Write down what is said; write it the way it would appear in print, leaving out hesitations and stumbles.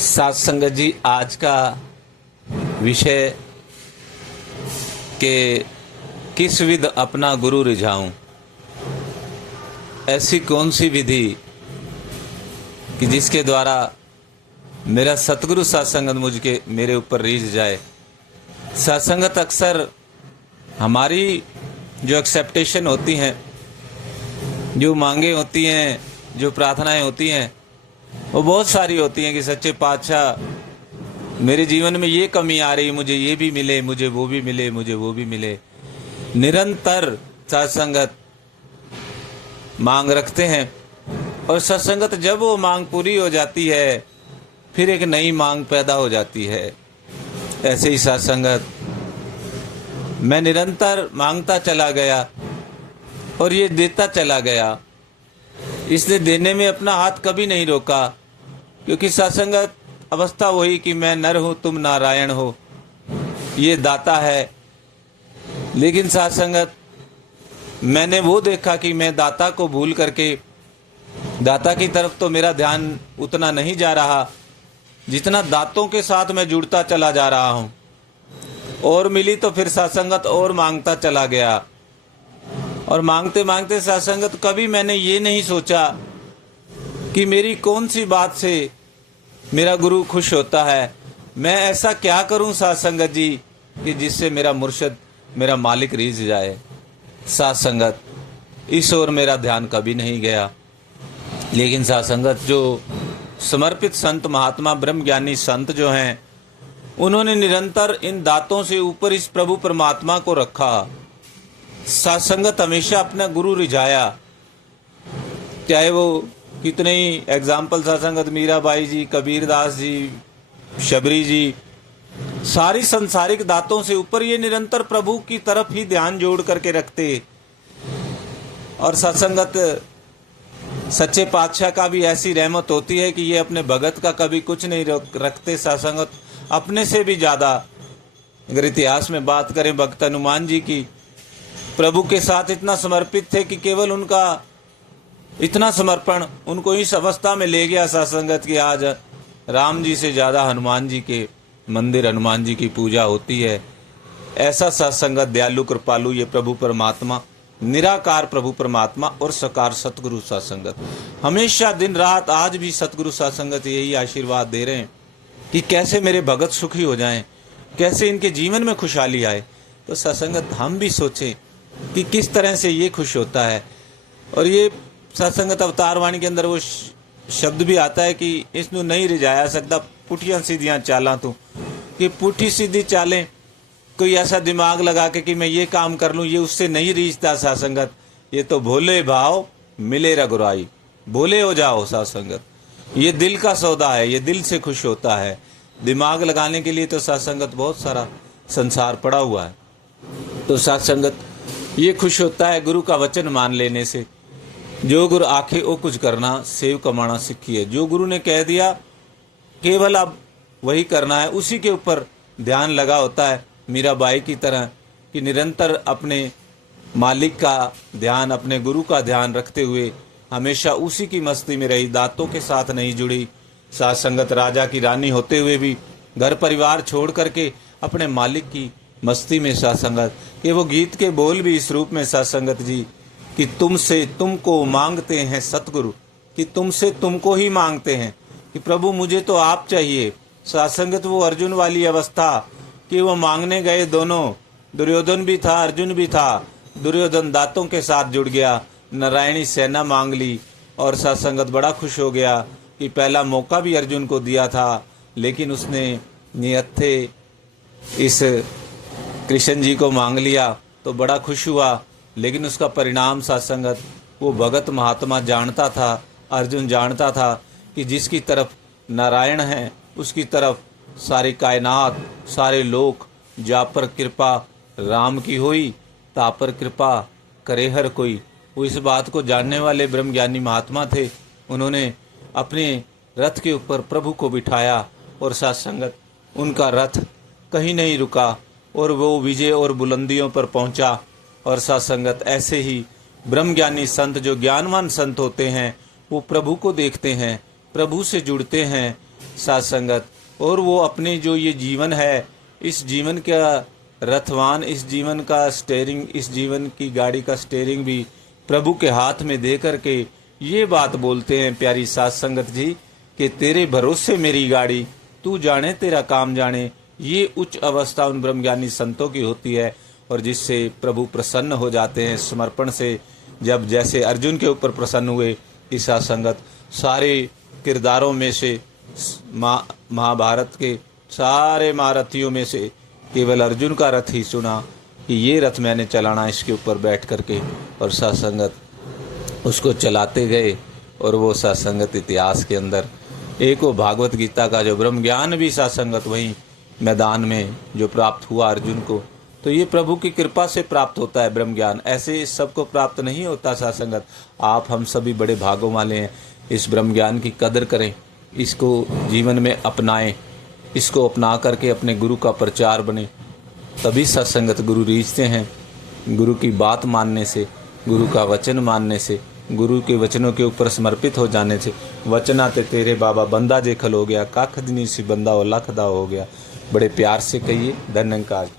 साथ संगत जी, आज का विषय के किस विध अपना गुरु रिझाऊं। ऐसी कौन सी विधि कि जिसके द्वारा मेरा सतगुरु सत्संगत मुझके मेरे ऊपर रीझ जाए। सत्संगत अक्सर हमारी जो एक्सेप्टेशन होती हैं, जो मांगे होती हैं, जो प्रार्थनाएं होती हैं, वो बहुत सारी होती हैं कि सच्चे पातशाह मेरे जीवन में ये कमी आ रही, मुझे ये भी मिले, मुझे वो भी मिले, मुझे वो भी मिले। निरंतर सत्संगत मांग रखते हैं और सत्संगत जब वो मांग पूरी हो जाती है फिर एक नई मांग पैदा हो जाती है। ऐसे ही सत्संगत मैं निरंतर मांगता चला गया और ये देता चला गया। इसने देने में अपना हाथ कभी नहीं रोका, क्योंकि सत्संगत अवस्था वही कि मैं नर हूँ तुम नारायण हो, ये दाता है। लेकिन सत्संगत मैंने वो देखा कि मैं दाता को भूल करके दाता की तरफ तो मेरा ध्यान उतना नहीं जा रहा जितना दातों के साथ मैं जुड़ता चला जा रहा हूँ। और मिली तो फिर सत्संगत और मांगता चला गया और मांगते मांगते सत्संगत कभी मैंने ये नहीं सोचा कि मेरी कौन सी बात से मेरा गुरु खुश होता है। मैं ऐसा क्या करूं सत्संगत जी कि जिससे मेरा मुर्शिद, मेरा मालिक रीझ जाए। सत्संगत इस ओर मेरा ध्यान कभी नहीं गया। लेकिन सत्संगत जो समर्पित संत, महात्मा, ब्रह्म ज्ञानी संत जो हैं, उन्होंने निरंतर इन दातों से ऊपर इस प्रभु परमात्मा को रखा। सत्संगत हमेशा अपना गुरु रिझाया। चाहे वो कितने ही एग्जाम्पल सत्संगत मीराबाई जी, कबीरदास जी, शबरी जी, सारी संसारिक दातों से ऊपर ये निरंतर प्रभु की तरफ ही ध्यान जोड़ करके रखते। और सत्संगत सच्चे पातशाह का भी ऐसी रहमत होती है कि ये अपने भगत का कभी कुछ नहीं रखते। सत्संगत अपने से भी ज़्यादा, अगर इतिहास में बात करें भक्त हनुमान जी की, प्रभु के साथ इतना समर्पित थे कि केवल उनका इतना समर्पण उनको इस अवस्था में ले गया सत्संगत की आज राम जी से ज़्यादा हनुमान जी के मंदिर, हनुमान जी की पूजा होती है। ऐसा सत्संगत, दयालु, कृपालु ये प्रभु परमात्मा, निराकार प्रभु परमात्मा और साकार सतगुरु सत्संगत हमेशा दिन रात आज भी सतगुरु सत्संगत यही आशीर्वाद दे रहे हैं कि कैसे मेरे भगत सुखी हो जाएं, कैसे इनके जीवन में खुशहाली आए। तो सत्संगत हम भी सोचें कि किस तरह से ये खुश होता है। और ये सत्संगत अवतार वाणी के अंदर वो शब्द भी आता है कि इसनू नहीं रिझाया सकता पुठियां सीधियां चालां तू, कि पुठी सीधी चालें कोई ऐसा दिमाग लगा के कि मैं ये काम कर लूँ, ये उससे नहीं रीझता सत्संगत। ये तो भोले भाव मिले रघुराई, भोले हो जाओ सत्संगत। ये दिल का सौदा है, ये दिल से खुश होता है। दिमाग लगाने के लिए तो सत्संगत बहुत सारा संसार पड़ा हुआ है। तो सत्संगत ये खुश होता है गुरु का वचन मान लेने से। जो गुरु आखे वो कुछ करना, सेव कमाना सीखिए। जो गुरु ने कह दिया केवल अब वही करना है, उसी के ऊपर ध्यान लगा होता है। मीराबाई की तरह कि निरंतर अपने मालिक का ध्यान, अपने गुरु का ध्यान रखते हुए हमेशा उसी की मस्ती में रही, दांतों के साथ नहीं जुड़ी। सत्संगत राजा की रानी होते हुए भी घर परिवार छोड़ करके अपने मालिक की मस्ती में सत्संगत। ये वो गीत के बोल भी इस रूप में सत्संगत जी कि तुमसे तुमको मांगते हैं सतगुरु, कि तुमसे तुमको ही मांगते हैं कि प्रभु मुझे तो आप चाहिए। सत्संगत वो अर्जुन वाली अवस्था कि वो मांगने गए दोनों, दुर्योधन भी था, अर्जुन भी था। दुर्योधन दांतों के साथ जुड़ गया, नारायणी सेना मांग ली और सत्संगत बड़ा खुश हो गया कि पहला मौका भी अर्जुन को दिया था, लेकिन उसने नियत्थे इस कृष्ण जी को मांग लिया तो बड़ा खुश हुआ। लेकिन उसका परिणाम सत्संगत वो भगत महात्मा जानता था, अर्जुन जानता था कि जिसकी तरफ नारायण है उसकी तरफ सारी कायनात, सारे लोक, जा पर कृपा राम की होई, ता पर कृपा करे हर कोई। वो इस बात को जानने वाले ब्रह्म ज्ञानी महात्मा थे। उन्होंने अपने रथ के ऊपर प्रभु को बिठाया और सत्संगत उनका रथ कहीं नहीं रुका और वो विजय और बुलंदियों पर पहुंचा। और सत्संगत ऐसे ही ब्रह्म ज्ञानी संत, जो ज्ञानवान संत होते हैं, वो प्रभु को देखते हैं, प्रभु से जुड़ते हैं साथ संगत, और वो अपनी जो ये जीवन है, इस जीवन का रथवान, इस जीवन का स्टेयरिंग, इस जीवन की गाड़ी का स्टेयरिंग भी प्रभु के हाथ में दे करके ये बात बोलते हैं प्यारी साथ संगत जी कि तेरे भरोसे मेरी गाड़ी, तू जाने तेरा काम जाने। ये उच्च अवस्था उन ब्रह्मज्ञानी संतों की होती है और जिससे प्रभु प्रसन्न हो जाते हैं समर्पण से। जब जैसे अर्जुन के ऊपर प्रसन्न हुए, इस साथ संगत सारे किरदारों में से, महाभारत के सारे महारथियों में से केवल अर्जुन का रथ ही सुना कि ये रथ मैंने चलाना, इसके ऊपर बैठ करके, और साथ संगत उसको चलाते गए। और वो साथ संगत इतिहास के अंदर एक वो भागवत गीता का जो ब्रह्म ज्ञान भी साथ संगत वहीं मैदान में जो प्राप्त हुआ अर्जुन को, तो ये प्रभु की कृपा से प्राप्त होता है ब्रह्म ज्ञान। ऐसे सबको प्राप्त नहीं होता साथ संगत। आप हम सभी बड़े भागों वाले हैं। इस ब्रह्म ज्ञान की कदर करें, इसको जीवन में अपनाएं, इसको अपना करके अपने गुरु का प्रचार बने, तभी सत्संगत गुरु रीझते हैं। गुरु की बात मानने से, गुरु का वचन मानने से, गुरु के वचनों के ऊपर समर्पित हो जाने से, वचना ते तेरे बाबा बंदा जे खल हो गया, काख दिनी सी बंदा और लख दा हो गया। बड़े प्यार से कहिए। धन्यवाद।